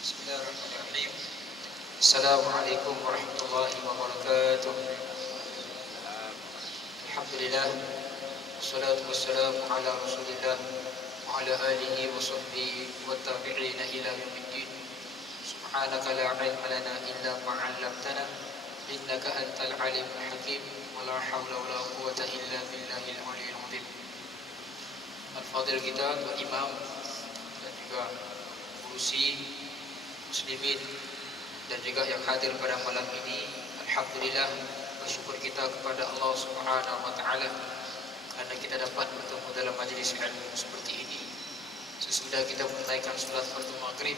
Bismillahirrahmanirrahim. Assalamualaikum warahmatullahi wabarakatuh. Alhamdulillah, wassalatu wassalamu ala rasulillah wa ala alihi wa sahbihi wa tabi'ina ila yaumiddin. Subhanaka la ilma lana illa ma 'allamtana innaka antal alimul hakim wa la hawla wa la quwwata illa billahil aliyyil azim. Al-Fadil kita, Tuan Imam dan juga urusi muslimin dan juga yang hadir pada malam ini, alhamdulillah, bersyukur kita kepada Allah Subhanahu wa taala kerana kita dapat bertemu dalam majlis ilmu seperti ini. Sesudah kita menunaikan salat fardu maghrib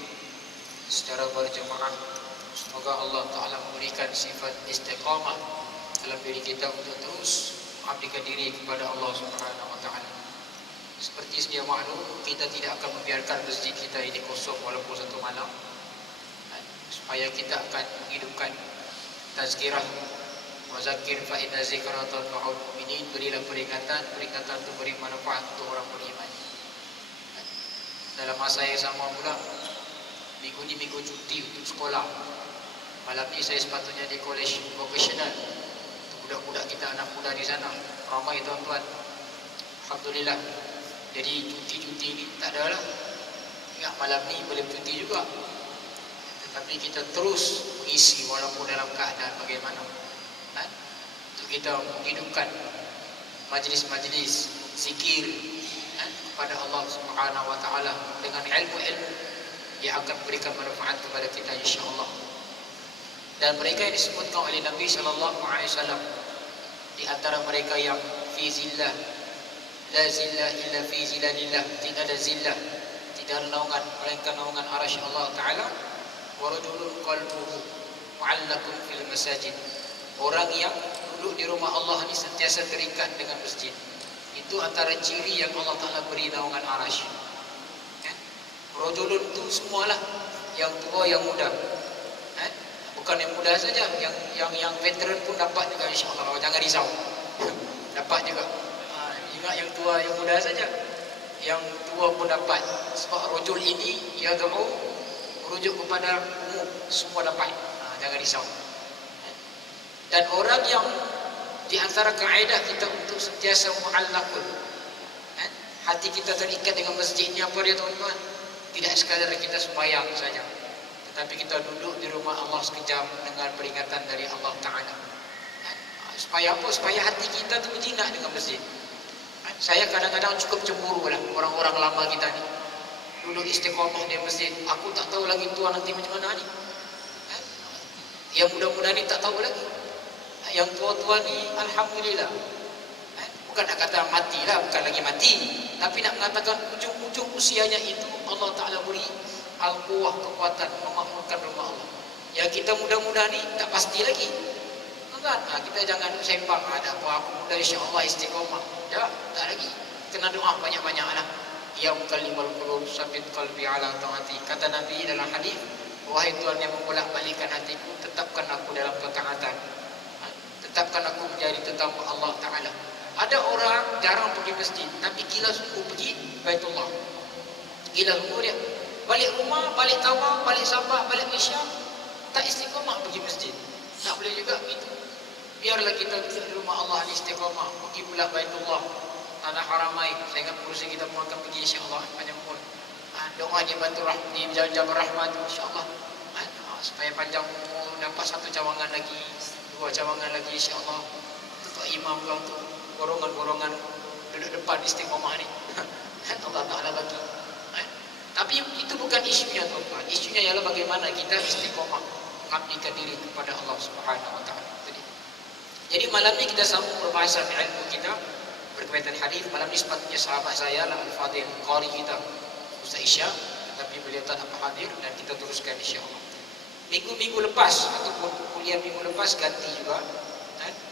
secara berjemaah, semoga Allah taala memberikan sifat istiqamah dalam diri kita untuk terus mengabdikan diri kepada Allah Subhanahu wa taala. Seperti sedia maklum, kita tidak akan membiarkan masjid kita ini kosong walaupun satu malam, supaya kita akan menghidupkan tazkirah wa zakir fa inna zikra tanfa'ul mu'minin. Berilah peringatan itu beri manfaat untuk orang beriman. Dalam masa yang sama pula, minggu ni minggu cuti untuk sekolah. Malam ni saya sepatutnya di college vocational untuk budak-budak kita, anak muda di sana, ramai tuan-tuan, alhamdulillah. Jadi cuti-cuti ni tak ada lah. Ingat malam ni boleh cuti juga, tapi kita terus mengisi walaupun dalam keadaan bagaimana, untuk kita menghidupkan majlis-majlis zikir kepada Allah Subhanahu wa taala dengan ilmu-ilmu yang akan berikan manfaat kepada kita insya-Allah. Dan mereka yang disebutkan oleh Nabi sallallahu alaihi wasallam, di antara mereka yang fi zillah, la zillah illa fi zilalillah, tidak ada zillah, tidak ada naungan melainkan naungan arasy Allah taala. Warajulun qalbuhu mu'allaqun fil masajid, orang yang duduk di rumah Allah ni sentiasa terikat dengan masjid. Itu antara ciri yang Allah Taala beri naungan arasy. Rajulun tu semualah, yang tua yang muda. Bukan yang muda saja, yang veteran pun dapat juga insya-Allah. Jangan risau. Dapat juga. Ingat yang tua yang muda saja. Yang tua pun dapat. Sebab rajul ini ya da'u merujuk kepada umum, semua dapat. Jangan risau. Dan orang yang di antara kaedah kita untuk sentiasa mu'allaqun, hati kita terikat dengan masjid ni apa dia tuan-tuan? Tidak sekadar kita sembahyang saja, tetapi kita duduk di rumah Allah sekejap dengan peringatan dari Allah Ta'ala. Supaya apa? Supaya hati kita tu berjinak dengan masjid. Saya kadang-kadang cukup cemburu lah orang-orang lama kita ni, duduk istiqamah di masjid. Aku tak tahu lagi tua nanti macam mana ni. Yang muda-muda ni tak tahu lagi. Yang tua-tua ni alhamdulillah. Bukan nak kata matilah, bukan lagi mati, tapi nak mengatakan ujung-ujung usianya itu Allah Ta'ala beri al-quwah, kekuatan memakmurkan rumah Allah. Yang kita muda-muda ni tak pasti lagi. Kan? Kita jangan sembang, ada apa aku muda insya-Allah istiqamah. Ya, tak lagi. Kena doa banyak-banyak lah. Ya mukallimal qulub sabit qalbi ala taati. Kata Nabi dalam hadis, wahai Tuhan yang membolak-balikkan hatiku, tetapkan aku dalam ketaatan. Tetapkan aku menjadi tetamba Allah Taala. Ada orang jarang pergi masjid, tapi gila sungguh pergi Baitullah. Gila sungguh dia. Balik rumah, balik Tawaf, balik Sabah, balik Malaysia, tak istiqamah pergi masjid. Tak boleh juga begitu. Biarlah kita di rumah Allah istiqamah, pergi pula Baitullah, tanah Haramain. Saya ingat urusan kita pun akan pergi insya-Allah panjang umur. Doa di Batu Rahmat, di Jabal Rahmat insya-Allah. Supaya panjang umur, dapat satu cawangan lagi, dua cawangan lagi insya-Allah. Untuk imam kau tu, golongan-golongan duduk depan istiqamah ni. Allah Taala bagi. Tapi itu bukan isunya tuan-tuan. Isunya ialah bagaimana kita istiqamah mengabdikan diri kepada Allah Subhanahu wa taala. Jadi malam ni kita sambung perbahasan ilmu kita berkaitan hadis. Malam ni sepatutnya sahabat saya lah Al-Fadil, qari kita Ustaz Isya, tetapi beliau tak dapat hadir dan kita teruskan insya-Allah. Minggu-minggu lepas ataupun kuliah minggu lepas ganti juga,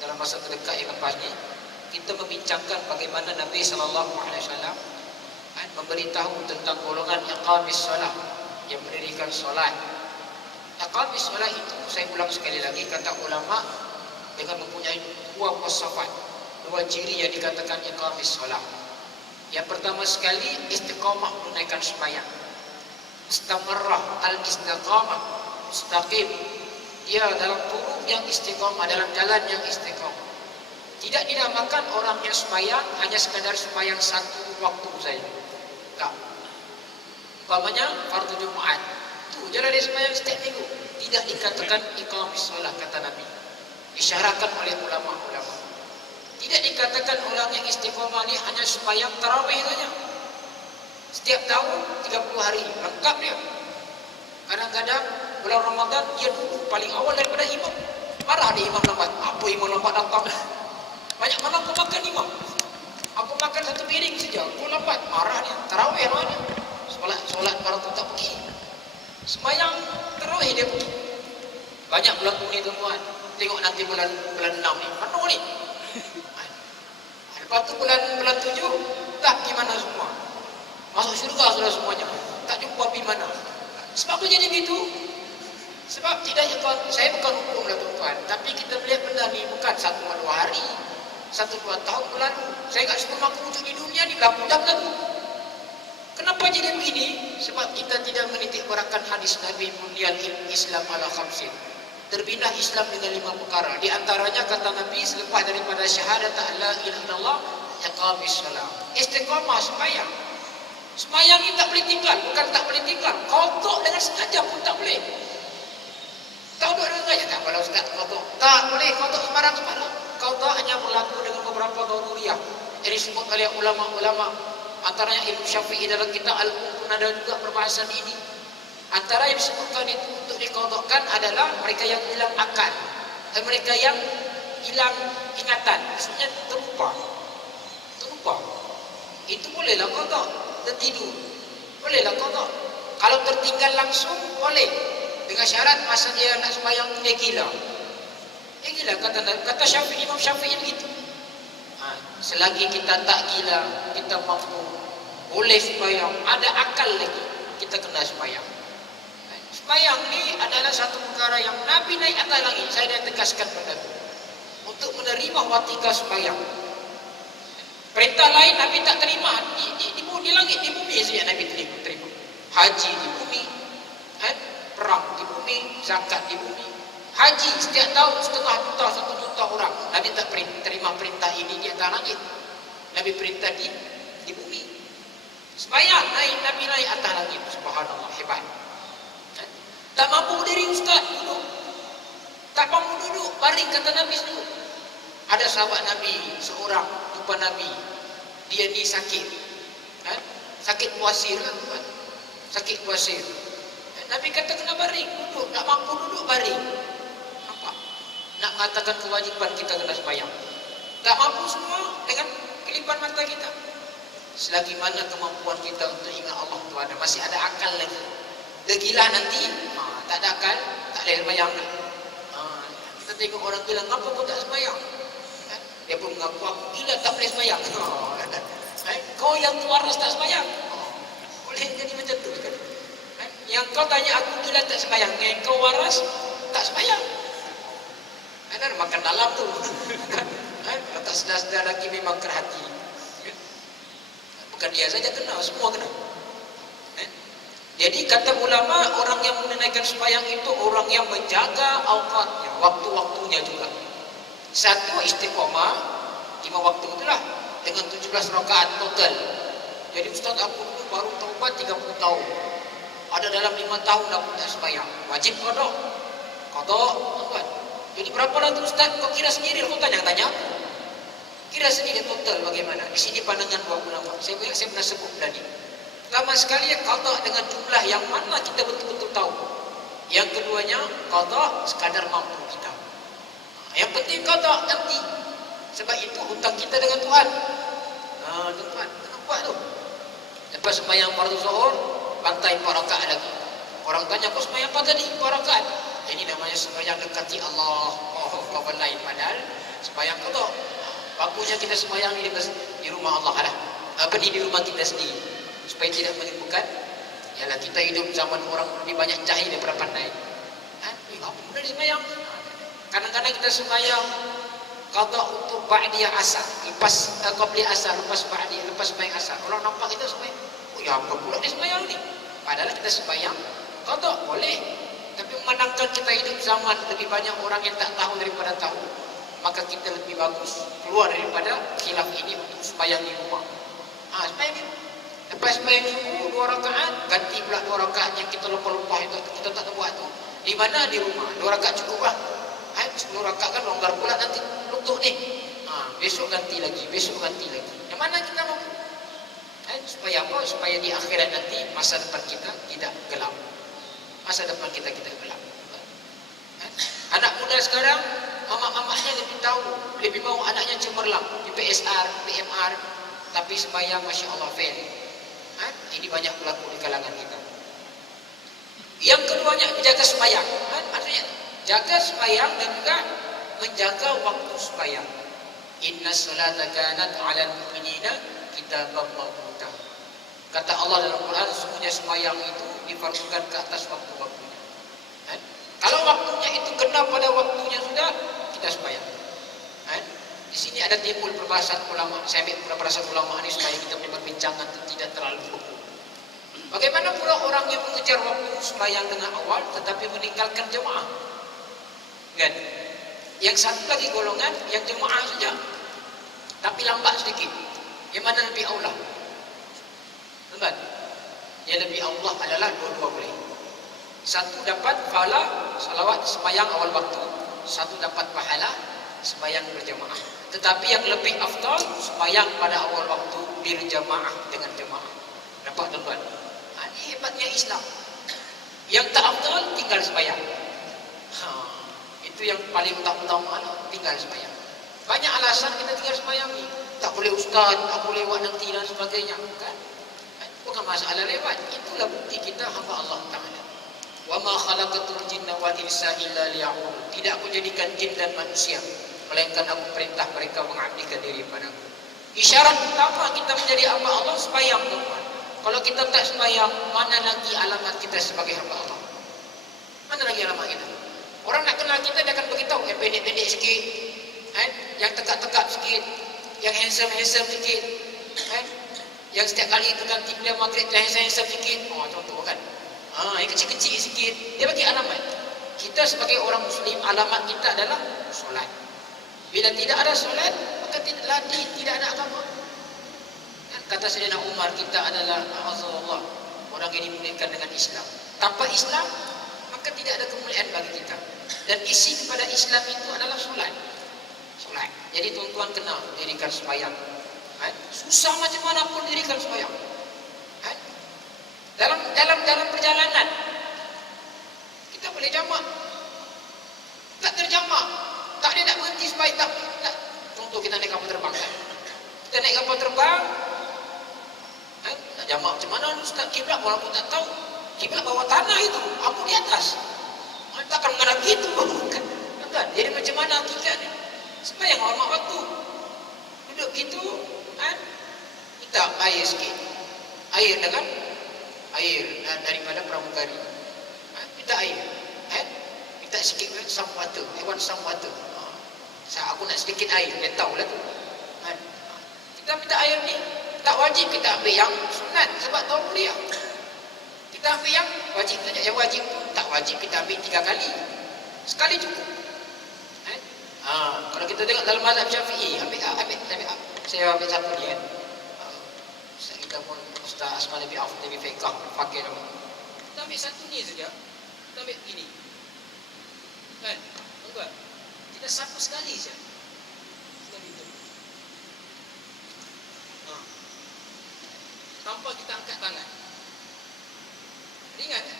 dalam masa terdekat yang lepas ni kita membincangkan bagaimana Nabi sallallahu alaihi wasallam memberitahu tentang golongan iqamis solat, yang mendirikan solat. Iqamis solat itu, saya ulang sekali lagi, kata ulama, dengan mempunyai dua wasafat, dua ciri yang dikatakan iqamis solat. Yang pertama sekali, istiqamah menunaikan sembahyang. Istamarrah, al-istiqamah, mustaqim. Dia dalam turun yang istiqamah, dalam jalan yang istiqamah. Tidak dinamakan orang yang sembahyang hanya sekadar sembahyang satu waktu saja. Tak. Umpamanya fardu Jumat, itu jalan dia sembahyang setiap minggu. Tidak dikatakan iqamis shalah kata Nabi. Disyaratkan oleh ulama-ulama. Tidak dikatakan orang yang istiqamah ni hanya sembahyang tarawih saja. Setiap tahun 30 hari lengkap dia. Kadang-kadang bulan Ramadan dia duduk paling awal daripada imam. Marah dia imam lambat. Apa imam lambat datang? Banyak mana aku makan imam? Aku makan satu piring saja. Aku lambat. Marah dia. Tarawih lah dia. Solat fardu tak pergi. Sembahyang tarawih dia pergi. Banyak berlaku ni tuan-tuan. Tengok nanti bulan 6 ni. Mana ni? Lepas tu bulan 7 tak pergi mana semua. Masuk syurga sudah semuanya. Tak jumpa pergi mana. Sebab apa jadi begitu? Sebab tidak, saya bukan hukum lah tuan-tuan. Tapi kita melihat benda ni bukan 1-2 hari. 1-2 tahun berlalu. Saya tak semua aku wujud di dunia ni dah berlaku. Kenapa jadi begini? Sebab kita tidak menitik beratkan hadis Nabi Buniyal Islam ala khamsin. Terbina Islam dengan 5 perkara. Di antaranya kata Nabi selepas daripada syahadat la ilaha illallah iqamis shalah. Istiqamah sembahyang. Sembahyang ni tak boleh tinggal, bukan tak boleh tinggal. Qada dengan sengaja pun tak boleh. Tahu tak dengan sengaja tak boleh ustaz qada. Tak boleh qada sembarang-sembarang. Qada hanya berlaku dengan beberapa daruriyah. Jadi disebut oleh ulama-ulama. Antaranya Imam Syafi'i dalam kitab Al-Um pun ada juga perbahasan ini. Antara yang disebutkan itu untuk diqadakan adalah mereka yang hilang akal dan mereka yang hilang ingatan, maksudnya terlupa. Itu bolehlah qada. Tertidur bolehlah qada. Kalau tertinggal langsung boleh, dengan syarat masa dia nak sembahyang dia gila. Dia gila kata Syafi'i, Imam Syafi'i begitu. Selagi kita tak gila, kita mampu boleh sembahyang, ada akal lagi, kita kena sembahyang. Sembahyang ni adalah satu perkara yang Nabi naik atas langit. Saya dah tegaskan pada itu untuk menerima watika sembahyang. Perintah lain Nabi tak terima. Di langit, di bumi saja Nabi terima. Haji di bumi, perang di bumi, zakat di bumi. Haji setiap tahun 500,000, 1 juta orang. Nabi tak terima perintah ini di atas langit. Nabi perintah di bumi. Sembahyang Nabi naik atas langit. Subhanallah, hebat. Tak mampu berdiri ustaz, duduk. Tak mampu duduk, baring kata Nabi duduk. Ada sahabat Nabi seorang, jumpa Nabi. Dia ni sakit. Sakit puasir lah tuan. Sakit puasir. Nabi kata kena baring, duduk. Tak mampu duduk, baring. Nampak? Nak mengatakan kewajiban kita kena sembahyang. Tak mampu semua dengan kelipan mata kita. Selagi mana kemampuan kita untuk ingat Allah tu ada, masih ada akal lagi. Dia gila nanti, tak ada akal, tak boleh sembahyang. Kita tengok orang gila, kenapa kau tak sembahyang? Dia pun mengaku, aku gila tak boleh sembahyang. Kau yang waras tak sembahyang. Boleh jadi macam tu kan? Yang kau tanya aku gila tak sembahyang, yang kau waras tak sembahyang. Kan makan dalam tu. Tak sedar-sedar lagi memang kerhati. Bukan dia saja kena, semua kena. Jadi kata ulama, orang yang menunaikan sembahyang itu orang yang menjaga awqatnya, waktu-waktunya juga. Satu istiqamah 5 waktu itulah dengan 17 rakaat total. Jadi ustaz aku dulu baru taubat 30 tahun. Ada dalam 5 tahun aku tak sembahyang. Wajib qada. Qada, tuan. Jadi berapa lah tu ustaz? Kau kira sendiri, kau tanya aku. Kira sendiri total bagaimana? Di sini pandangan dua ulama. Saya pernah sebut tadi. Pertama sekali qada dengan jumlah yang mana kita betul-betul tahu. Yang keduanya qada sekadar mampu kita. Yang penting qada nanti. Sebab itu hutang kita dengan Tuhan. Tuan, kena buat tu. Lepas sembahyang fardu zuhur, bantai 4 rakaat lagi. Orang tanya, kau sembahyang apa tadi? 4 rakaat. Ini namanya sembahyang dekati Allah. Kau lain padahal sembahyang qada. Bagusnya kita sembahyang di rumah Allah lah. Di rumah kita sendiri. Supaya tidak menimbulkan, yalah kita hidup zaman orang lebih banyak jahil daripada pandai. Apa benda sembahyang? Kadang-kadang kita sembahyang qada untuk ba'diyah asar, lepas qabli asar, lepas ba'diyah, lepas sembahyang asar. Orang nampak kita sembahyang, oh ya apa pula dia sembahyang ni? Padahal kita sembahyang qada boleh. Tapi memandangkan kita hidup zaman lebih banyak orang yang tak tahu daripada tahu, maka kita lebih bagus keluar daripada khilaf ini untuk sembahyang di rumah. Sembahyang di rumah. Lepas sembahyang subuh 2 rakaat, ganti pula 2 rakaat yang kita lupa-lupa itu kita tak buat tu. Di mana? Di rumah. 2 rakaat cukup lah. 10 rakaat kan longgar pula nanti lutut ni. Besok ganti lagi, besok ganti lagi. Yang mana kita mau? Supaya apa? Supaya di akhirat nanti masa depan kita tidak gelap. Masa depan kita gelap. Anak muda sekarang, mamak-mamaknya lebih tahu, lebih mau anaknya cemerlang di PSR, PMR, tapi sembahyang Masya Allah fail. Ini banyak berlaku di kalangan kita. Yang keduanya menjaga sembahyang. Artinya jaga sembahyang dan juga menjaga waktu sembahyang. Inna salata kanat 'alal mu'minina kitaban mawquta. Kata Allah dalam Quran, sesungguhnya sembahyang itu difardukan ke atas waktu-waktunya. Kalau waktunya itu kena pada waktunya sudah, kita sembahyang. Di sini ada timbul perbahasan ulama. Saya ambil perbahasan ulama ini supaya kita punya perbincangan tidak terlalu beku. Bagaimana pula orang yang mengejar waktu sembahyang dengan awal tetapi meninggalkan jemaah? Kan? Yang satu lagi golongan yang jemaah saja, tapi lambat sedikit. Yang mana lebih aulah? Lambat. Yang lebih Allah adalah dua-dua boleh. Satu dapat pahala salawat sembahyang awal waktu, satu dapat pahala sembahyang berjamaah. Tetapi yang lebih afdal sembahyang pada awal waktu berjamaah dengan jemaah. Dapat tuan-tuan? Ini hebatnya Islam. Yang tak afdal tinggal sembahyang. Itu yang paling utama, tinggal sembahyang. Banyak alasan kita tinggal sembahyang ni. Tak boleh ustaz, tak boleh lewat nanti dan sebagainya, kan? Bukan masalah lewat. Itulah bukti kita hamba Allah Ta'ala. Wa ma khalaqatul jinna wal insa illa liya'budun. Tidak aku jadikan jin dan manusia melainkan aku perintah mereka mengabdikan diri padaku. Isyarat utama kita menjadi hamba Allah sembahyang, teman. Kalau kita tak sembahyang, mana lagi alamat kita sebagai hamba Allah? Mana lagi alamat kita? Orang nak kenal kita, dia akan beritahu yang pendek-pendek sikit, yang tegak-tegak sikit, yang handsome-handsome sikit, yang setiap kali itu ganti bila maghrib dia handsome sikit. Contoh kan. Yang kecil-kecil sikit. Dia bagi alamat. Kita sebagai orang Muslim, alamat kita adalah solat. Bila tidak ada solat, maka tidak ada agama. Kata Sayyidina Umar, kita adalah Allah, orang yang dimuliakan dengan Islam. Tanpa Islam, maka tidak ada kemuliaan bagi kita. Dan isi kepada Islam itu adalah solat. Solat. Jadi tuan-tuan kena dirikan sembahyang. Susah macam mana pun dirikan sembahyang. Dalam perjalanan kita boleh jamak. Tak terjamak, tak ada nak berhenti sembahyang, tak. Contoh kita naik kapal terbang, kan? Kita naik kapal terbang, nak jamak macam mana ustaz? Kiblat pun aku tak tahu. Kiblat bawah tanah itu, aku di atas. Takkan mengarah gitu, kan? Jadi macam mana hakikatnya? Sembahyang hormat waktu. Duduk gitu, minta air sikit. Air kan? Air daripada pramugari. Minta air. Minta sikit some water. I want some water. Aku nak sedikit air. Dia tahulah tu. Kita minta air ni, tak wajib kita ambil yang sunat sebab daruriyah. Kita ambil yang wajib saja. Yang wajib tu tak wajib kita ambil 3 kali. Sekali cukup. Kalau kita tengok dalam mazhab Syafi'i, ambil. Saya ambil satu ni, kita pun Ustaz Asma lebih fiqah pakai nama. Kita ambil satu ni saja. Kita ambil gini. Kan? Tuan-tuan, kita sapu sekali saja. Tanpa kita angkat tangan. Ingat kan?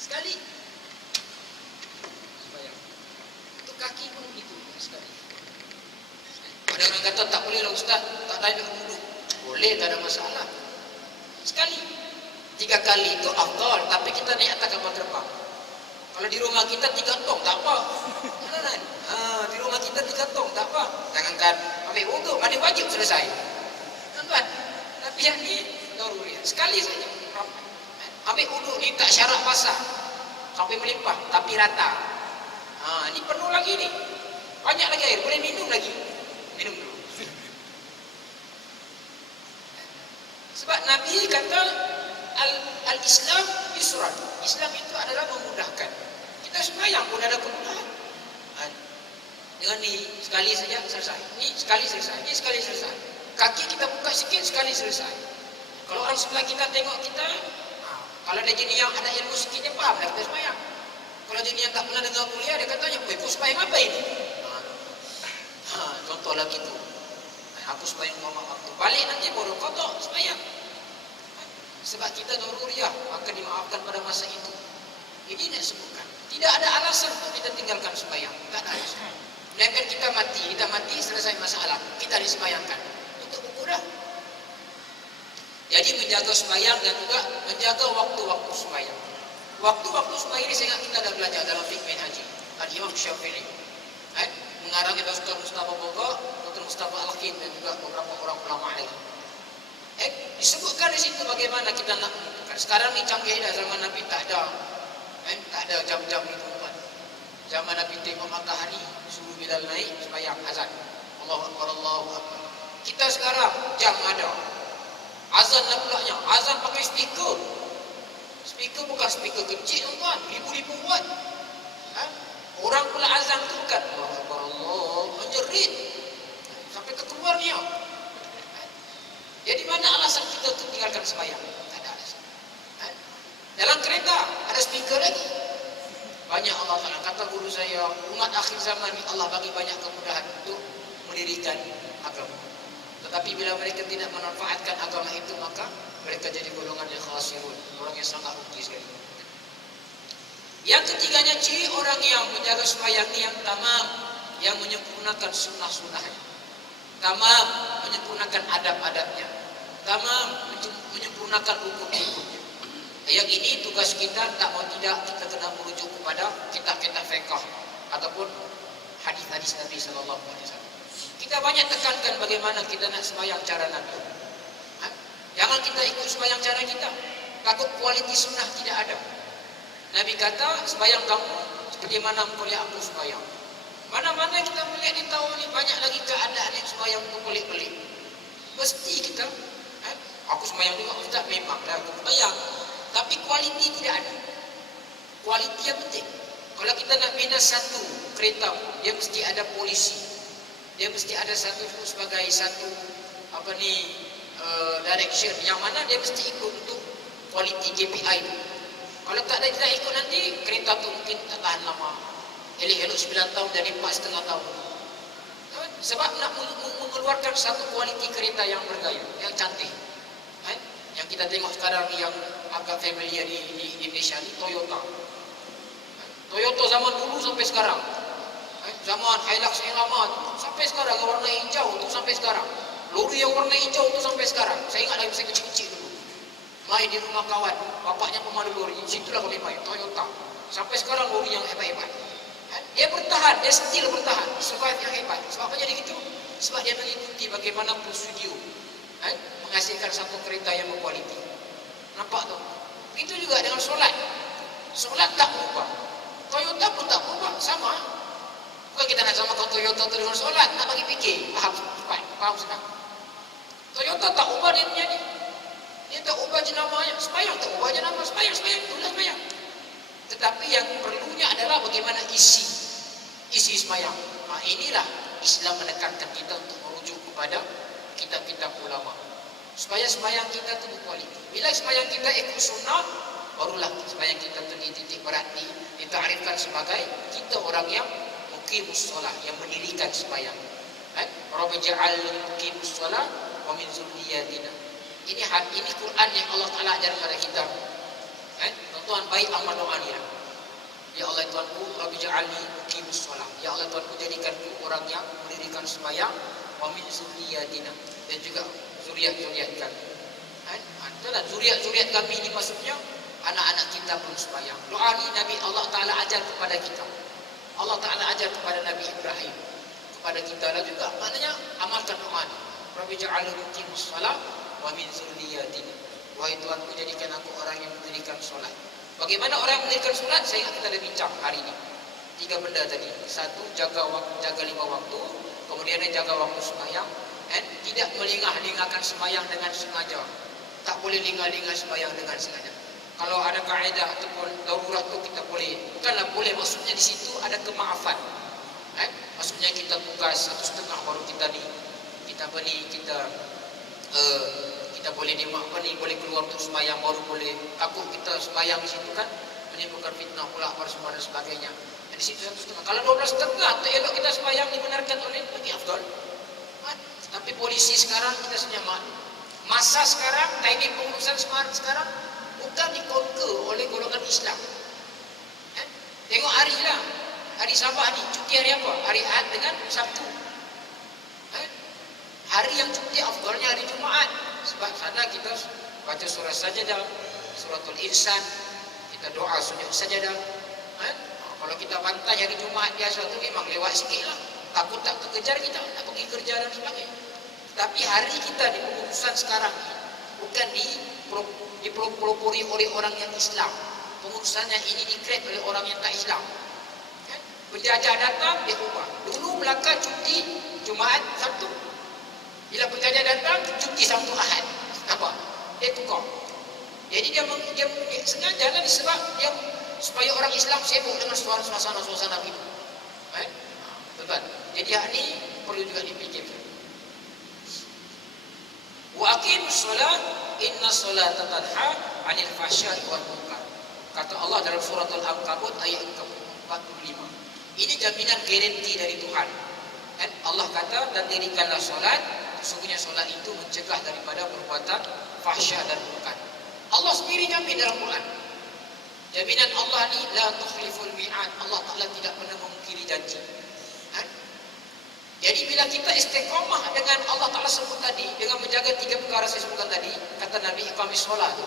Sekali. Sembahyang. Untuk kaki pun begitu sekali. Ada orang kata tak boleh lah Ustaz, tak ada wuduk. Boleh, tak ada masalah. Sekali. 3 kali itu afdal, tapi kita naik atas kapal terbang. Kalau di rumah kita 3 tong tak apa. Kan? Di rumah kita 3 tong tak apa. Jangankan ambil wuduk, mandi wajib selesai. Kan? Tapi yang ni daruriyah. Sekali saja. Ambil wuduk ni tak syarat basah sampai melimpah, tapi rata. Ni penuh lagi ni. Banyak lagi air, boleh minum lagi. Minum dulu. Sebab Nabi kata Islam yusran. Islam itu adalah memudahkan. Kita sembahyang pun ada kemudahan. Dengan ni sekali saja selesai. Ni sekali selesai. Ni sekali selesai. Kaki kita buka sikit sekali selesai. Kalau orang sebelah kita tengok kita, kalau dia jenis yang ada ilmu sikit dia faham dah kita sembahyang. Kalau jenis yang tak pernah dengar kuliah dia katanya, "Oi, kau sembahyang apa ini?" Contohlah gitu. Aku sembahyang 5 waktu. Balik nanti baru qada sembahyang. Sebab kita daruriyah, maka dimaafkan pada masa itu. Ini nak sebutkan. Tidak ada alasan untuk kita tinggalkan sembahyang. Tak ada alasan. Melainkan kita mati selesai masalah. Kita disembahyangkan. Untuk buku dah. Jadi menjaga sembahyang dan juga menjaga waktu-waktu sembahyang. Waktu-waktu sembahyang ini saya ingat kita dah belajar dalam fiqh haji. Al-Imam Syafi'i. Mengarang kita Ustaz Mustafa Boga, Dr. Mustafa Al-Aqid dan juga beberapa orang ulama lagi. Disebutkan di situ bagaimana kita nak menentukan. Sekarang ni canggih dah, zaman Nabi tak ada. Tak ada jam-jam itu kan. Zaman Nabi tengok matahari, suruh Bilal naik sembahyang azan. Allahu Akbar, Allahu Akbar. Kita sekarang jam ada. Azan nak pulaknya. Azan pakai speaker. Speaker bukan speaker kecil tuan, ribu-ribu watt. Orang pula azan tu bukan Allahu Akbar, Allah menjerit sampai keluar dia. Jadi mana alasan kita untuk tinggalkan sembahyang? Tak ada alasan. Dalam kereta ada speaker lagi. Banyak Allah Ta'ala kata guru saya, umat akhir zaman ni Allah bagi banyak kemudahan untuk mendirikan agama. Tetapi bila mereka tidak memanfaatkan agama itu, maka mereka jadi golongan yang khasirun, orang yang sangat rugi sekali. Yang ketiganya, ciri orang yang menjaga sembahyang ni yang tamam, yang menyempurnakan sunnah-sunnahnya, tamam menyempurnakan adab-adabnya, tamam menyempurnakan hukum-hukumnya. Yang ini tugas kita, tak mau tidak kita kena merujuk kepada kitab-kitab fiqh ataupun hadis-hadis Nabi sallallahu alaihi wasallam. Kita banyak tekankan bagaimana kita nak sembahyang cara Nabi. Jangan kita ikut sembahyang cara kita. Takut kualiti sunnah tidak ada. Nabi kata, sembahyang kamu seperti mana engkau lihat aku sembahyang. Mana-mana kita melihat di tahun ini banyak lagi keadaan yang sembahyang itu pelik-pelik. Mesti kita, aku sembahyang juga Ustaz, memang dah aku sembahyang. Tapi kualiti tidak ada. Kualiti yang penting. Kalau kita nak bina satu kereta, dia mesti ada polisi. Dia mesti ada satu sebagai satu direction yang mana dia mesti ikut untuk kualiti KPI itu. Kalau tak ada kita ikut nanti kereta tu mungkin tak tahan lama. Elok-elok 9 tahun jadi 4,5 tahun. Sebab nak mengeluarkan satu kualiti kereta yang bergaya, yang cantik. Yang kita tengok sekarang yang agak familiar di Indonesia ni Toyota. Toyota zaman dulu sampai sekarang. Zaman Hilux yang lama tu sampai sekarang, yang warna hijau tu sampai sekarang. Lori yang warna hijau tu sampai sekarang. Saya ingat lagi saya kecil-kecil dulu. Main di rumah kawan, bapaknya pemandu lori, situlah kami main, Toyota. Sampai sekarang lori yang hebat-hebat. Dia bertahan, dia still bertahan, survive yang hebat. Sebab apa jadi gitu? Sebab dia mengikuti bagaimana prosedur menghasilkan satu kereta yang berkualiti. Nampak tu? Begitu juga dengan solat. Solat tak berubah. Toyota pun tak berubah, sama. Bukan kita nak samakan Toyota tu dengan solat, nak bagi fikir, faham cepat, faham senang. Toyota tak ubah dia punya ni. Dia tak ubah jenamanya, sembahyang tak ubah jenama, sembahyang, itulah sembahyang. Tetapi yang perlunya adalah bagaimana isi sembahyang. Inilah Islam menekankan kita untuk merujuk kepada kitab-kitab ulama. Supaya sembahyang kita itu berkualiti. Bila sembahyang kita ikut sunnah, barulah sembahyang kita itu di titik berarti ditakrifkan sebagai kita orang yang muqimus shalah, yang mendirikan sembahyang. Rabbi ja'alni muqimus shalah wa min dzurriyyatina. Ini Quran yang Allah Ta'ala ajar kepada kita. Tuan baik amal doa ni lah. Ya Allah Tuanku, Rabbi ja'alni muqimus shalah. Ya Allah Tuanku, jadikanku orang yang mendirikan sembahyang wa min dzurriyyatina, dan juga zuriat-zuriat kami. Itulah zuriat-zuriat kami ini maksudnya anak-anak kita pun sembahyang. Doa ni Nabi Allah Ta'ala ajar kepada kita. Allah Ta'ala ajar kepada Nabi Ibrahim, kepada kita lah juga. Maknanya amalkan doa ni. Rabbi ja'alni muqimus shalah wa min dzurriyyatina. Wahai Tuhanku, jadikan aku orang yang mendirikan solat. Bagaimana orang yang mendirikan solat? Saya ingat kita ada bincang hari ini. 3 benda tadi. 1, jaga 5 waktu. Kemudian jaga waktu sembahyang. Tidak melingah-lingahkan sembahyang dengan sengaja. Tak boleh lingah-lingah sembahyang dengan sengaja. Kalau ada kaedah ataupun darurat tu kita boleh, bukanlah boleh, maksudnya di situ ada kemaafan. Maksudnya kita tugas 1,5 baru kita ni, kita beli, kita boleh boleh keluar untuk sembahyang baru boleh. Takut kita sembahyang di situ kan menimbulkan fitnah pula pada semua dan sebagainya. Di situ 1,5. Kalau 12,5 tak elok kita sembahyang dibenarkan oleh lagi afdal. Tapi polisi sekarang kita senyaman. Masa sekarang, timing pengurusan sekarang bukan dikonquer oleh golongan Islam. Tengok hari lah. Hari Sabah ni, cuti hari apa? Hari Ahad dengan Sabtu. Hari yang cuti afdalnya hari Jumaat. Sebab sana kita baca surah sajadah, suratul Insan, kita doa sujud sajadah. Kalau kita bantai hari Jumaat biasa tu memang lewat sikit lah. Takut tak terkejar kita, nak pergi kerja dan sebagainya. Tapi hari kita di pengurusan sekarang ni bukan dipelopori oleh orang yang Islam. Pengurusannya ini dikreat oleh orang yang tak Islam. Penjajah datang, dia ubah. Dulu Melaka cuti Jumaat Sabtu. Bila penjajah datang, cuti Sabtu Ahad. Nampak? Dia tukar. Jadi dia sengaja kan sebab dia supaya orang Islam sibuk dengan suasana itu. Betul. Jadi hak ni perlu juga dipikirkan. Wa aqimus shalah inna sholata tanha 'anil fahsya'i wal munkar. Kata Allah dalam surah Al-Ankabut ayat 45. Ini jaminan garanti dari Tuhan. Allah kata, dan dirikanlah solat, sesungguhnya solat itu mencegah daripada perbuatan fahsya dan munkar. Allah sendiri jamin dalam Quran. Jaminan Allah ni la tukhliful mi'ad. Allah Ta'ala tidak pernah memungkiri janji. Jadi bila kita istiqamah dengan Allah Ta'ala sebut tadi, dengan menjaga 3 perkara saya sebutkan tadi, kata Nabi iqamis solat tu,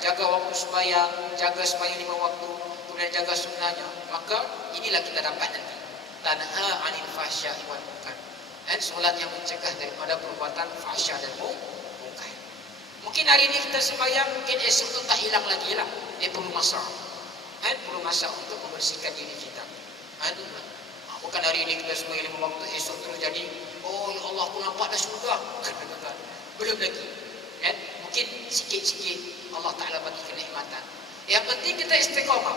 jaga waktu sembahyang, jaga sembahyang 5 waktu, kemudian jaga sunnahnya, maka inilah kita dapat nanti tanha 'anil fahsya'i wal munkar. Solat yang mencegah daripada perbuatan fahsya dan munkar. Mungkin hari ini kita sembahyang, mungkin esok tu tak hilang lagi lah. Dia perlu masa. Perlu masa untuk membersihkan diri kita. Bukan hari ini kita sembahyang 5 waktu, esok terus jadi, oh ya Allah aku nampak dah syurga. Belum lagi. Mungkin sikit-sikit Allah Ta'ala bagi kenikmatan. Yang penting kita istiqamah.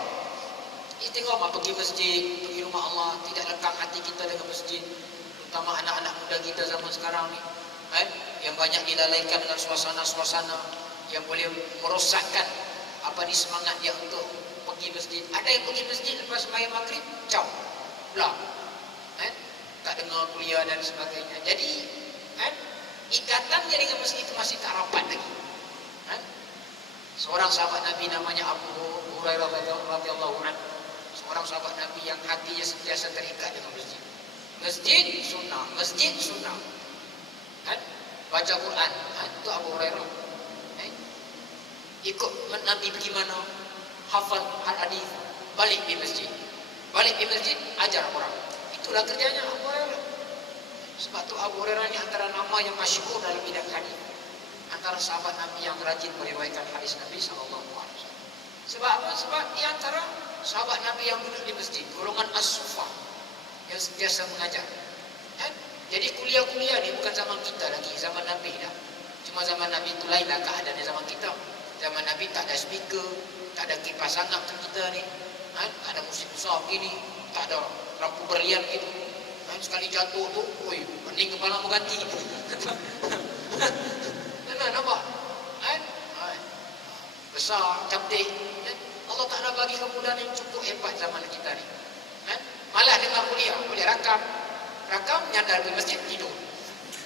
Istiqamah pergi masjid, pergi rumah Allah, tidak lekang hati kita dengan masjid. Terutama anak-anak muda kita zaman sekarang ni, yang banyak dilalaikan dengan suasana-suasana yang boleh merosakkan semangat dia untuk pergi masjid. Ada yang pergi masjid lepas sembahyang maghrib, ciao, pulang. Tak dengar kuliah dan sebagainya. Jadi, ikatannya dengan masjid itu masih tak rapat lagi. Seorang sahabat Nabi namanya Abu Hurairah radhiyallahu anhu. Seorang sahabat Nabi yang hatinya sentiasa terikat dengan masjid. Masjid sunnah, masjid sunnah. Baca Quran, itu Abu Hurairah. Ikut Nabi pergi mana? Hafal hadis, balik di masjid. Balik di masjid, ajar orang. Itulah kerjanya Abu Hurairah. Sebab tu Abu Hurairah ni antara nama yang masyhur dalam bidang hadis. Antara sahabat Nabi yang rajin meriwayatkan hadis Nabi SAW. Sebab apa? Sebab di antara sahabat Nabi yang duduk di masjid, golongan as-suffah yang sentiasa mengajar. Jadi kuliah-kuliah ni bukan zaman kita lagi, zaman Nabi dah. Cuma zaman Nabi itu lainlah keadaannya zaman kita. Zaman Nabi tak ada speaker, tak ada kipas angin macam kita ni. Tak ada musik besar begini, tak ada lampu berlian gitu. Sekali jatuh tu, oi, pening kepala mau ganti. Nampak? Besar, cantik. Allah Ta'ala bagi kemudahan yang cukup hebat zaman kita ni. Malah dengar kuliah, boleh rakam, nyandar di masjid, tidur.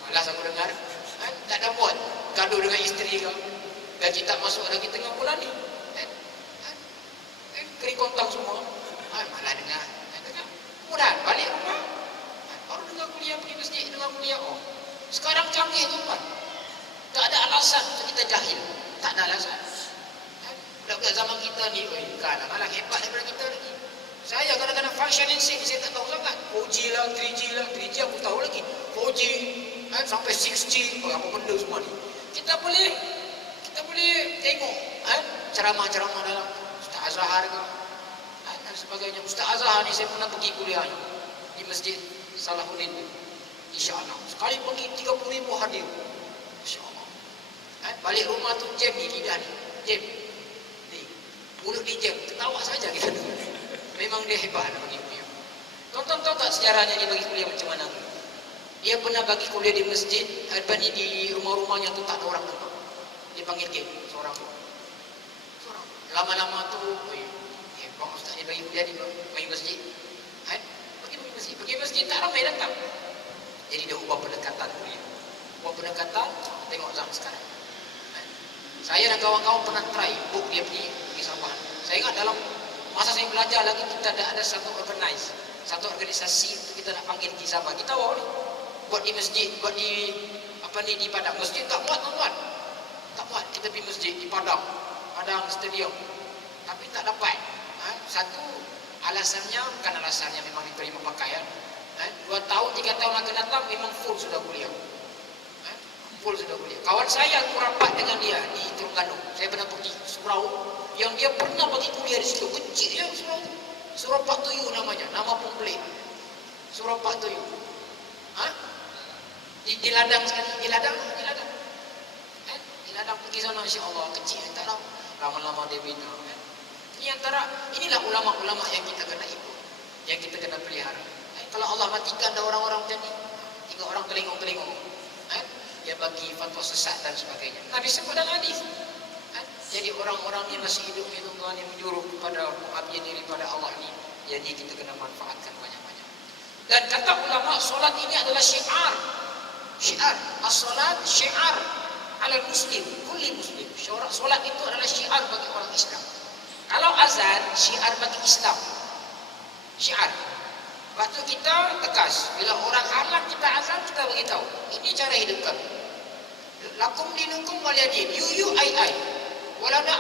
Malas aku dengar. Tak ada buat, gaduh dengan isteri ke. Gaji tak masuk lagi tengah bulan ni. Kering kontang semua. Malah dengar. Kemudian balik rumah, baru dengar kuliah, pergi masjid, dengar kuliah. Oh, sekarang canggih tuan. Tak ada alasan untuk kita jahil. Tak ada alasan. Budak-budak zaman kita ni, kadang-kadang hebat daripada kita lagi. Saya kadang-kadang function and sync, saya tak tahu sangat. 4G lah, 3G lah, 3G aku tahu lagi. 4G, sampai 6G, apa benda semua ni. Kita boleh tengok ceramah-ceramah dalam Ustaz Azhar ke, dan sebagainya. Ustaz Azhar ni saya pernah pergi kuliah di Masjid Salahuddin. InsyaAllah. Sekali pergi 30,000 hadir. InsyaAllah. Balik rumah tu jam ni lidah ni. Jam. mulut dia jam, ketawa saja kita. Memang dia hebat bagi kuliah. Tonton tahu tak sejarahnya dia bagi kuliah macam mana? Dia pernah bagi kuliah di masjid, apa ni di rumah-rumahnya tu tak ada orang tempat. Dia panggil game seorang. Lama-lama tu, hebat ustaz dia bagi kuliah di masjid. Pergi masjid tak ramai datang. Jadi dia ubah pendekatan kuliah. Ubah pendekatan, tengok zaman sekarang. Saya dan kawan-kawan pernah try book dia pergi Sabah. Saya ingat dalam masa saya belajar lagi kita ada satu organisasi untuk kita nak panggil pergi Sabah. Kita bawa ni buat di masjid, buat di di Padang. Masjid tak muat tuan-tuan. Tak muat kita pergi masjid di Padang stadium. Tapi tak dapat. Satu alasannya bukan alasannya memang diterima pakaian. 2 tahun 3 tahun akan datang memang full sudah kuliah. Kawan saya aku rapat dengan dia di Terengganu. Saya pernah pergi surau yang dia pernah bagi kuliah di situ. Kecil ya surau. Surau Pak Tuyu namanya, nama pun pelik. Surau Pak Tuyu. Di ladang sekali, di ladang. Di ladang pergi sana insya-Allah kecil tak tahu. Lama-lama dia bina. Inilah ulama-ulama yang kita kena ikut, yang kita kena pelihara. Kalau Allah matikan ada orang-orang macam ni, 3 orang telingong-telingong. Dia bagi fatwa sesat dan sebagainya. Nabi sebut dalam hadis. Jadi orang-orang yang masih hidup itu Tuhan yang menyuruh kepada mengabdi diri pada Allah ini. Jadi kita kena manfaatkan banyak-banyak. Dan kata ulama, solat ini adalah syiar. As-solat syiar ala muslim, kulli muslim. Solat itu adalah syiar bagi orang Islam. Kalau azan, syiar bagi Islam. Syiar. Waktu kita tegas, bila orang halal kita azan, kita beritahu. Ini cara hidup kami. Lakum dinukum waliyadin. You, I. Walana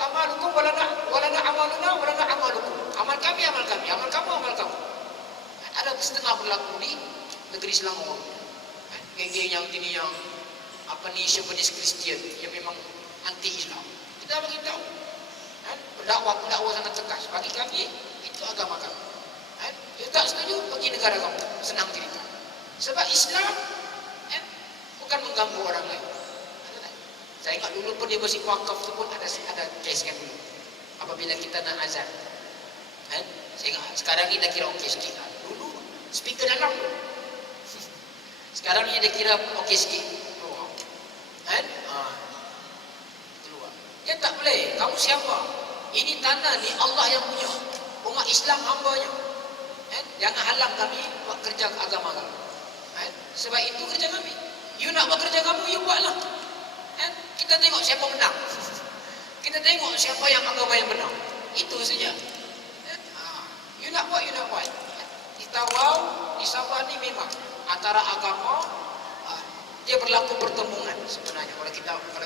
amalukum, walana amaluna, walana amalukum. Amal kami, amal kamu, amal kamu. Ada setengah berlaku di negeri Selangor. Geng-geng yang ini yang sejenis Kristian yang memang anti-Islam. Kita beritahu. Pendakwah sangat tegas. Bagi kami, itu agama kami. Dia tak setuju, pergi negara kamu. Senang cerita. Sebab Islam bukan mengganggu orang lain. Saya ingat dulu pun dia bersih wakaf tu pun ada kes kan dulu. Apabila kita nak azan. Saya ingat sekarang ni dah kira okey sikit lah. Dulu speaker dalam. Sekarang ni dah kira okey sikit. Keluar. Dia tak boleh. Kamu siapa? Ini tanah ni Allah yang punya. Umat Islam hambanya. Jangan halang kami buat kerja agama kami. Sebab itu kerja kami. You nak buat kerja kamu, you buatlah. Kita tengok siapa menang. Kita tengok siapa yang agama yang benar. Itu saja. You nak buat. Di Tawau, di Sabah ni memang antara agama dia berlaku pertemuan sebenarnya kalau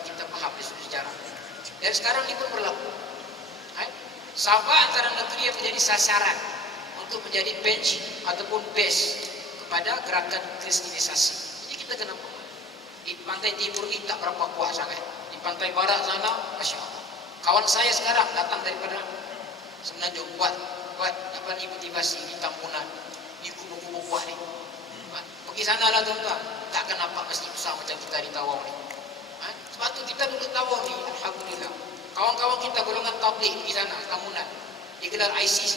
kita faham di sejarah. Dan sekarang ini pun berlaku. Sabah antara negeri yang menjadi sasaran untuk menjadi bench ataupun base kepada gerakan kristenisasi. Jadi kita kena faham. Di pantai timur ini tak berapa kuat sangat. Di pantai barat sana, Masya Allah. Kawan saya sekarang datang daripada Semenanjung buat motivasi di Tambunan, di kubu-kubu buah ni. Pergi sana lah tuan-tuan. Takkan nampak masjid besar macam kita di Tawau ni. Sebab tu kita duduk Tawau ni, alhamdulillah. Kawan-kawan kita golongan tabligh di sana, Tambunan. Digelar ISIS.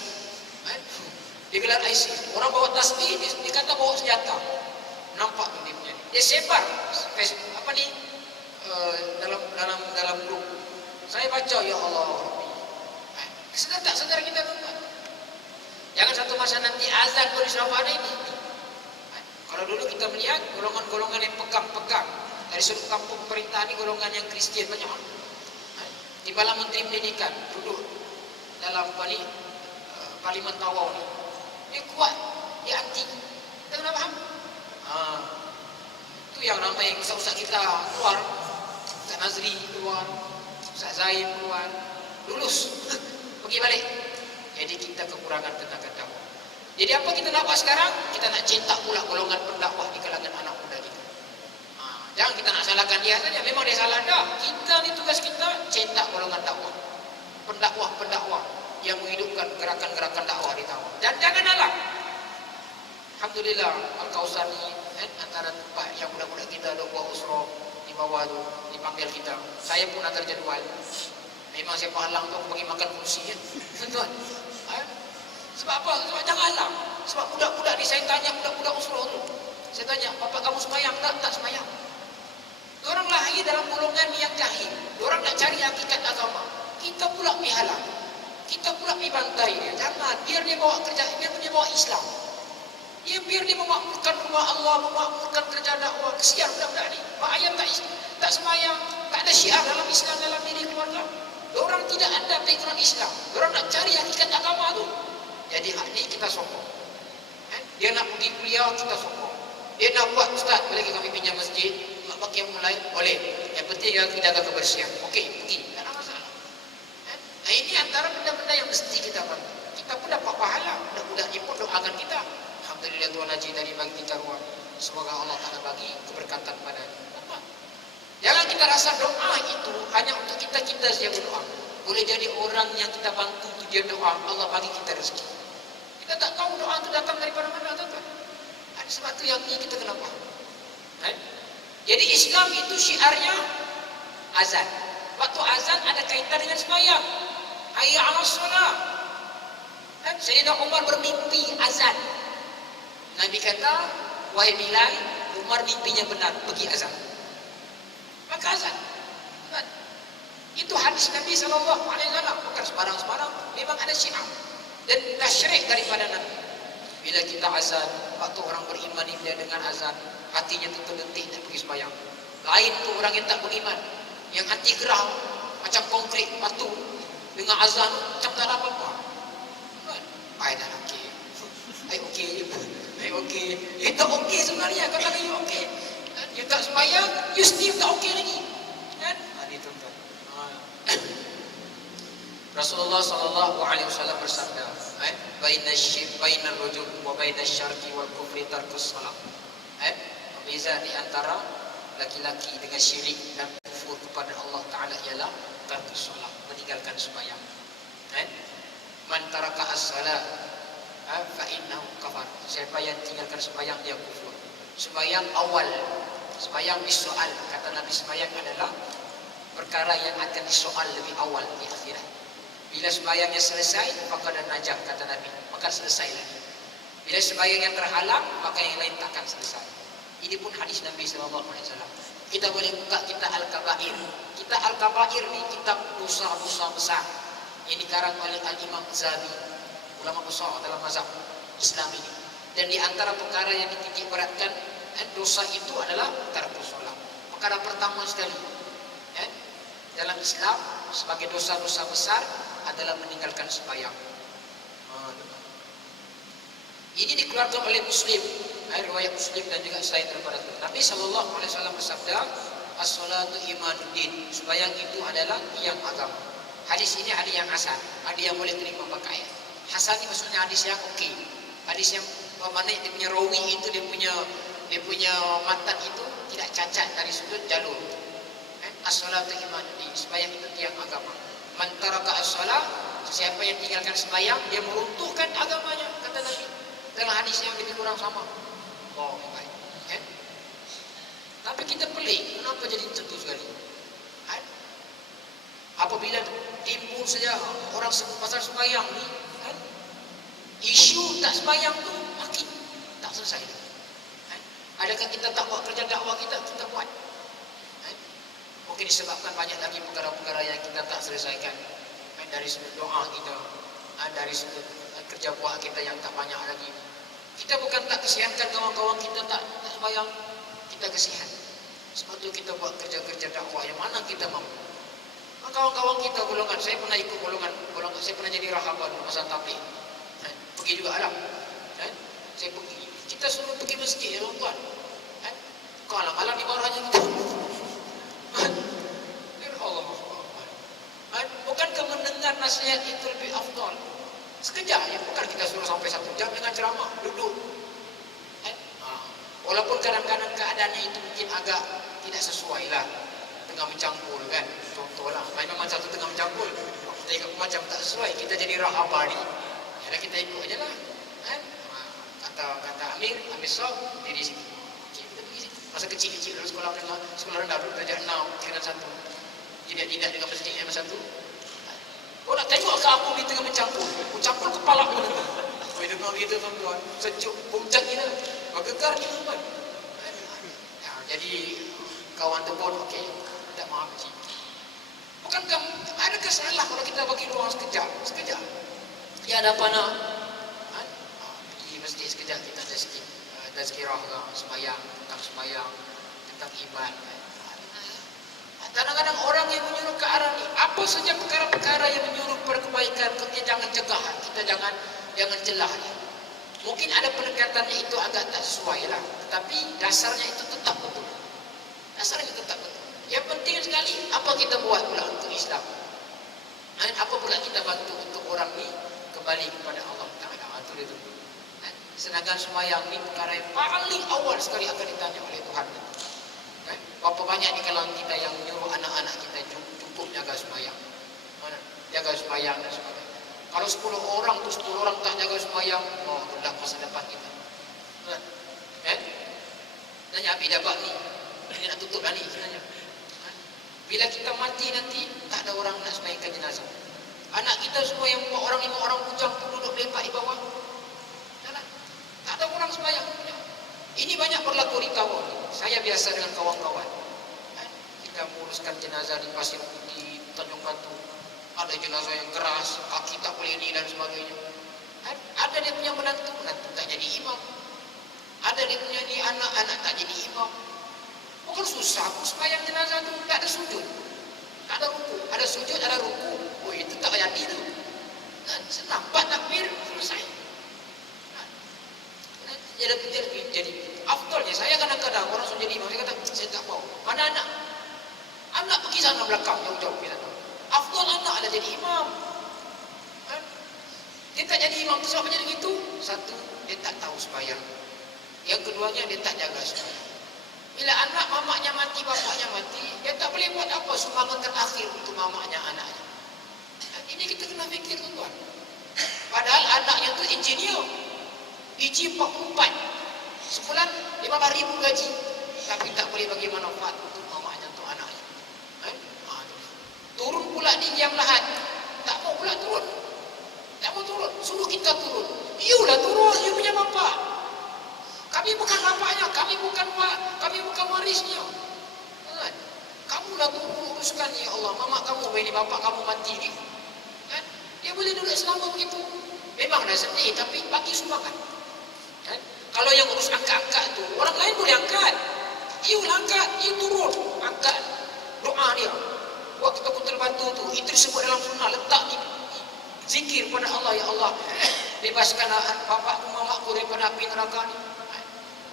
Digelar ISIS. Orang bawa tasbih, dia kata bawa senjata. Nampak tu dia punya. Dia sebar dalam grup. Saya baca ya Allah. Sedar tak saudara kita tuan-tuan? Jangan satu masa nanti azan pun di Sabah ini. Kalau dulu kita melihat golongan-golongan yang pegang-pegang dari sudut kampung pemerintah ini golongan yang Kristian banyak. Timbalan Menteri Pendidikan duduk dalam Parlimen Tawau ni. Dia kuat, dia anti. Kita kena faham. Itu yang ramai ustaz-ustaz kita keluar. Ustaz Nazri keluar, Ustaz Zain keluar, lulus, pergi balik. Jadi kita kekurangan tenaga dakwah. Jadi apa kita nak buat sekarang? Kita nak cetak pula golongan pendakwah di kalangan anak muda kita. Jangan kita nak salahkan dia saja. Memang dia salah dah. Kita ni tugas kita cetak golongan dakwah, pendakwah yang menghidupkan gerakan-gerakan dakwah di Tawau. Dan jangan alah. Alhamdulillah Al-Kausar ni antara tempat yang budak-budak kita ada buat usrah di bawah tu dipanggil kita. Saya pun akan jadual. Memang siapa halang tu aku bagi makan kursi ya. Tuan. Sebab apa? Sebab jangan halang. Sebab budak-budak ni saya tanya budak-budak usrah tu. Saya tanya, "Bapak kamu sembahyang tak?" "Tak sembahyang." Orang lahir dalam golongan yang jahil. Orang nak cari hakikat agama. Kita pula pergi halang. Kita pula pergi bantai dia. Jangan, biar dia bawa kerja, biar dia bawa Islam. Biar dia memakmurkan rumah Allah, memakmurkan kerja dakwah. Kesian budak-budak ni. Mak ayam tak sembahyang, tak ada syiar dalam Islam dalam diri keluarga. Orang tidak ada background Islam. Orang nak cari hakikat agama tu. Jadi hak ni kita sokong. Dia nak pergi kuliah, kita sokong. Dia nak buat, "Ustaz, boleh kami pinjam masjid?" Mak baki yang mulai, "Boleh. Yang penting kita jaga kebersihan." Okey, pergi. Tak ada masalah. Ini antara benda-benda yang mesti kita bantu. Kita pun dapat pahala. Budak-budak ni pun doakan kita. Alhamdulillah Tuan Haji tadi bagi kita ruang. Semoga Allah Ta'ala bagi keberkatan padanya. Jangan kita rasa doa itu hanya untuk kita saja berdoa. Boleh jadi orang yang kita bantu itu dia doa, Allah bagi kita rezeki. Kita tak tahu doa itu datang daripada mana, tuan. Sebab itu yang ini kita kena faham. Jadi Islam itu syiarnya azan. Waktu azan ada kaitan dengan sembahyang. Hayya 'alas shalah. Sayyidina Umar bermimpi azan. Nabi kata, "Wahai Bilal, Umar mimpinya benar, pergi azan." Maka azan. Itu hadis Nabi SAW. Bukan sebarang-sebarang. Memang ada syiar. Dan tasyrik daripada Nabi. Bila kita azan, waktu orang beriman dia dengan azan, hatinya terdetik nak pergi sembahyang. Lain tu orang yang tak beriman. Yang hati gerah, macam konkret, batu. Dengan azan, macam tak ada apa-apa. Ay, dah okey. Ay, okey je. Ay, okey. Tak okey sebenarnya. Kalau you okey. You tak sembahyang, you still tak okey lagi. Kan? Ini tuan-tuan. Rasulullah SAW bersabda, bainar rujul wa bainas syarqi wal kufri tarkus salat. Beza di antara laki-laki dengan syirik dan kufur kepada Allah Taala ialah tarkus salat, meninggalkan sembahyang. Man taraka as-salat fa innahu kafar. Siapa yang tinggalkan sembahyang dia kufur. Sembahyang awal, sembahyang disoal, kata Nabi, sembahyang adalah perkara yang akan disoal lebih awal di akhirat. Bila sembahyangnya selesai, maka ada najah, kata Nabi, maka selesai lagi. Bila sembahyang yang terhalang, maka yang lain takkan selesai. Ini pun hadis Nabi SAW. Kita boleh buka kitab Al-Kabair. Kitab Al-Kabair ni kitab dosa-dosa besar yang dikarang oleh Al-Imam Zahabi, ulama besar dalam mazhab Islam ini. Dan di antara perkara yang dititik beratkan dosa itu adalah tarkus salat. Perkara pertama sekali dalam Islam sebagai dosa-dosa besar adalah meninggalkan sembahyang. Ini dikeluarkan oleh Muslim, riwayat Muslim dan juga selain daripada itu. Nabi SAW bersabda, "As-salatu imanuddin." Sembahyang itu adalah tiang agama. Hadis ini hadis yang hasan, hadis yang boleh terima pakai. Hasan ini maksudnya hadis yang okey. Hadis yang mana dia punya rawi itu, dia punya matan itu tidak cacat dari sudut jalur. As-salatu imanuddin. Sembahyang itu tiang agama. Man taraka as-salat, siapa yang tinggalkan sembahyang, dia meruntuhkan agamanya, kata Nabi. Dalam hadis yang lebih kurang sama. Oh, baik. Tapi kita pelik, kenapa jadi tentu sekali? Apabila timbul saja orang pasal sembahyang ni, isu tak sembahyang tu makin tak selesai. Adakah kita tak buat kerja dakwah kita buat? Mungkin disebabkan banyak lagi perkara-perkara yang kita tak selesaikan. Dari sudut doa kita, dari sudut kerja buah kita yang tak banyak lagi. Kita bukan tak kesiankan kawan-kawan kita tak sembahyang, kita kesian. Sebab tu kita buat kerja-kerja dakwah yang mana kita mampu. Kawan-kawan kita golongan, saya pernah ikut golongan, saya pernah jadi rahaban masa tabligh. Pergi juga lah. Saya pergi. Kita suruh pergi masjid, ya tuan. Kalau di bawahnya kita. Allah. Bukankah mendengar nasihat itu lebih afdal? Sekejap ya, bukan kita suruh sampai 1 jam dengan ceramah, duduk. Walaupun kadang-kadang keadaannya itu mungkin agak tidak sesuai lah, tengah mencampur kan, contoh lah, memang satu tengah mencampur, kita ikut macam tak sesuai, kita jadi rahabani, ya kita ikut aja lah. Kata Amir Sob, di sini. Kita pergi sini. Masa kecil-kecil dulu sekolah rendah dulu, darjah 6, tingkatan 1. Tidak dengan masjid yang 1. Kau nak tengok ke aku ni tengah mencampur? Aku campur kepala aku nanti. Kau dengar gitu tuan-tuan, sejuk puncak kita, bergegar kita tuan. Ya, jadi kawan tu pun okey, tak maaf cik. Bukankah adakah salah kalau kita bagi ruang sekejap? Ya ada apa nak? Pergi masjid sekejap kita tazkirah sembahyang, tentang iman. Kadang-kadang orang yang menyuruh ke arah ni, apa saja perkara-perkara yang menyuruh kepada kebaikan, kita jangan cegah, kita jangan celah. Mungkin ada pendekatannya itu agak tak sesuai lah, tetapi dasarnya itu tetap betul. Yang penting sekali, apa kita buat pula untuk Islam? Dan apa pula kita bantu untuk orang ni kembali kepada Allah Ta'ala. Itu dia tu. Sedangkan sembahyang ni perkara yang paling awal sekali akan ditanya oleh Tuhan. Berapa banyak di kalangan kita yang menyuruh anak-anak kita cukup jaga sembahyang. Jaga sembahyang dan sebagainya. Kalau 10 orang tu 10 orang tak jaga sembahyang, oh gelap masa depan kita. Nanya habis dapat ni. Ini nak tutup dah ni sebenarnya. Bila kita mati nanti, tak ada orang nak sembahyangkan jenazah. Anak kita semua yang 4 orang 5 orang bujang tu duduk lepak di bawah. Tak ada orang sembahyang. Ini banyak berlaku di Tawau. Saya biasa dengan kawan-kawan. Kita menguruskan jenazah di Pasir Putih, Tanjung Batu. Ada jenazah yang keras, kaki tak boleh ini dan sebagainya. Ada dia punya menantu tak jadi imam. Ada dia punya ni anak tak jadi imam. Bukan susah, sembahyang jenazah tu tak ada sujud. Tak ada ruku. Ada sujud, ada ruku. Oh itu tak jadi tu. Senang, 4 takbir, selesai. Jadi afdalnya saya kadang-kadang orang sudah jadi imam, saya kata saya tak mau. Mana anak? Anak pergi sana belakang jauh-jauh pergi sana. Afdal anak ada jadi imam. Dia tak jadi imam tu sebab jadi begitu. Satu, dia tak tahu sembahyang. Yang keduanya dia tak jaga sembahyang. Bila anak mamaknya mati, bapaknya mati, dia tak boleh buat apa sumbangan terakhir untuk mamaknya anaknya. Ini kita kena fikir tuan-tuan. Padahal anaknya tu engineer. Gaji 44 sebulan 15,000 gaji, tapi tak boleh bagi manfaat untuk mamanya, untuk anaknya. Turun pula di yang lahat, tak mau pula turun, suruh kita turun. Iulah turun, you punya bapa. Kami bukan bapaknya, kami bukan warisnya. Kamulah turun uruskan, ya Allah. Mama kamu ini, bapak kamu mati ni. Dia boleh duduk selama begitu. Memang dah sedih, tapi bagi sumbangan. Kalau yang urus angkat-angkat tu, orang lain boleh angkat. You angkat, you turun, angkat. Doa dia. Waktu kita putar batu tu, itu disebut dalam sunnah, letak ni. Zikir pada Allah, ya Allah. Bebaskan bapakku, mamaku daripada api neraka ni.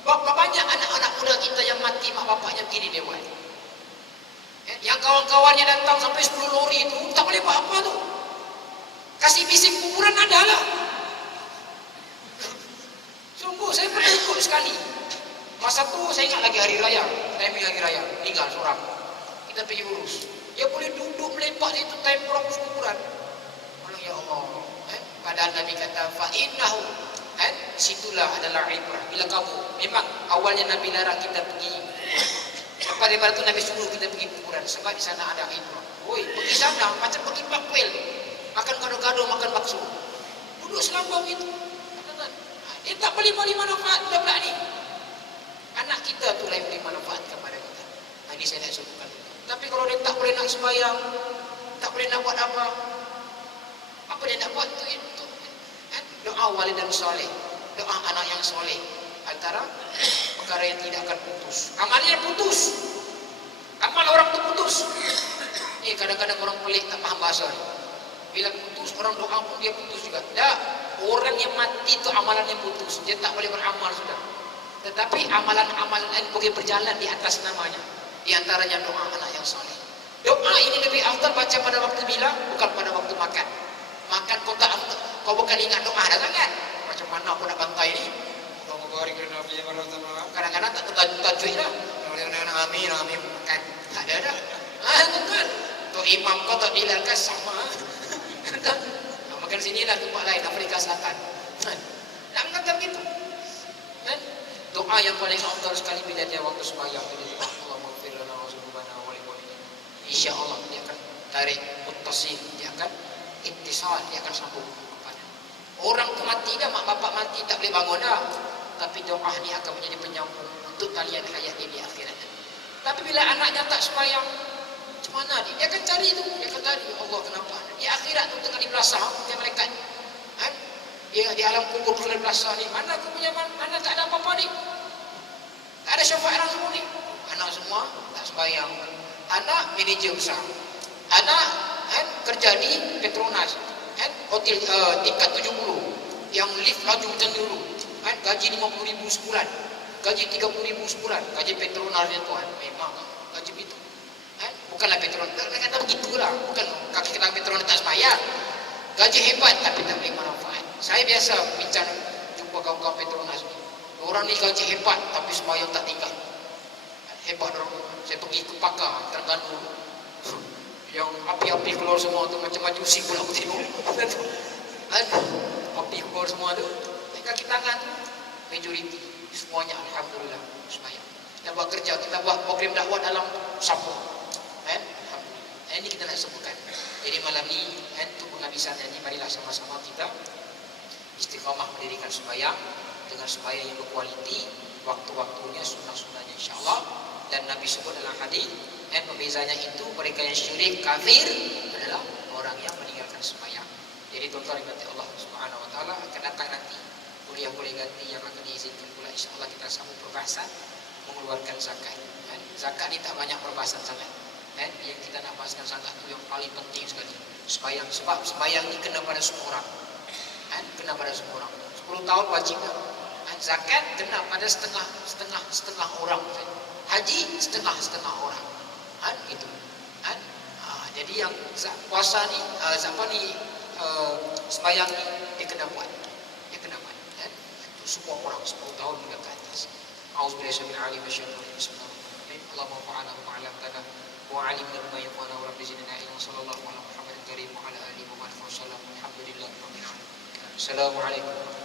Berapa banyak anak-anak muda kita yang mati, mak bapaknya begini dewan. Yang kawan-kawannya datang sampai 10 lori tu, tak boleh buat apa tu. Kasih bisik kuburan adalah. Sungguh, saya pernah ikut sekali. Masa tu saya ingat lagi hari raya, timing hari raya, tinggal seorang. Kita pergi urus. Dia boleh duduk melepak di itu time orang urus kuburan. Ya Allah. Padahal Nabi kata fa'innahu. Situlah adalah ibrah. Bila kamu, memang awalnya Nabi larang kita pergi. Lepas daripada itu Nabi suruh kita pergi kuburan sebab di sana ada ibrah. Woi, pergi sana macam pergi bakwel. Makan gado-gado, makan bakso. Duduk selambau gitu. Dia tak boleh beri manfaat budak-budak ni. Anak kita tu lah yang beri manfaat kepada kita. Ini saya nak sebutkan. Tapi kalau dia tak boleh nak sembahyang, tak boleh nak buat apa dia nak buat tu itu. Doa walidan soleh, doa anak yang soleh, antara perkara yang tidak akan putus. Amalnya putus. Amal orang tu putus. Kadang-kadang orang pelik tak faham bahasa. Bila putus, orang doa pun dia putus juga. Tak. Orang yang mati itu amalannya putus, dia tak boleh beramal sudah. Tetapi amalan-amalan lain boleh berjalan di atas namanya. Di antaranya doa anak yang soleh. Doa ini lebih afdal baca pada waktu bila, bukan pada waktu makan. Makan kau bukan ingat doa dah sangat. Macam mana aku nak bantai ni? Kadang-kadang tak tertajuk lah. Amin makan. Tak ada dah. Bukan. Tok imam kau tak bilarkan sama. Makan sinilah tempat lain, Afrika Selatan. Tak mengatakan begitu. Doa yang paling afdal sekali bila dia waktu sembahyang. Allahumma ighfir lana wa dzunubana wa li walidayna. Insya-Allah dia akan tarik muttasil, dia akan Ittisal, dia akan sambung kepada. Orang tu mati dah, mak bapak mati tak boleh bangun dah. Tapi doa ni akan menjadi penyambung untuk talian hayat dia di akhirat. Tapi bila anaknya tak sembahyang, macam mana dia? Dia akan cari tu, dia akan cari, ya Allah kenapa? Di akhirat tu tengah dibelasah, dia malaikat. Kan? Dia di alam kubur tengah dibelasah ni. Mana aku punya anak tak ada apa-apa ni? Tak ada syafaat semua ni. Anak semua tak sembahyang. Anak manager besar. Anak kan kerja di Petronas. Kan hotel tingkat 70. Yang lift laju macam dulu. Kan gaji 50,000 sebulan. Gaji 30,000 sebulan. Gaji Petronas dia tuan. Memang gaji begitu. Kan bukanlah Petronas. Kata begitulah. Bukan kaki kenal Petronas tak sembahyang. Gaji hebat tapi tak boleh manfaat. Saya biasa bincang jumpa kawan-kawan Petronas ni. Orang ni gaji hebat tapi sembahyang tak tinggal. Hebat orang. Saya pergi ke pakar Terengganu. Yang api-api keluar semua tu macam majusi pula aku tengok. Api keluar semua tu. Kaki tangan tu majoriti semuanya alhamdulillah sembahyang. Kita buat kerja, kita buat program dakwah dalam sampul. Alhamdulillah. Ini kita nak sebutkan. Jadi malam ni untuk penghabisan ini marilah sama-sama kita istiqamah mendirikan sembahyang dengan sembahyang yang berkualiti, waktu-waktunya, sunnah-sunnahnya insya-Allah. Dan Nabi sebut dalam hadis, pembezanya itu mereka yang syirik kafir adalah orang yang meninggalkan sembahyang. Jadi tuan-tuan yang dirahmati Allah Subhanahu wa taala, akan datang nanti kuliah-kuliah ganti yang akan diizinkan pula insya-Allah kita sambung perbahasan mengeluarkan zakat. Zakat ni tak banyak perbahasan sangat. Yang kita nak bahaskan zakat tu yang paling penting sekali. Sembahyang, sebab sembahyang ni kena pada semua orang. Kena pada semua orang. 10 tahun wajib dah. Zakat kena pada setengah orang. Haji setengah orang. Itu. Jadi yang puasa ni, sembahyang ni dia kena buat. Itu semua orang 10 tahun hingga ke atas. Auzubillahi minasyaitonir rajim. Bismillahirrahmanirrahim. Allahumma fa'alna ma 'allamtana wa 'allimna ma yanfa'una wa rabbi zidna ilman. Sallallahu alaihi wa sallam Muhammadin karim wa ala alihi wa sahbihi wa sallam. Alhamdulillahirabbil alamin. Assalamualaikum.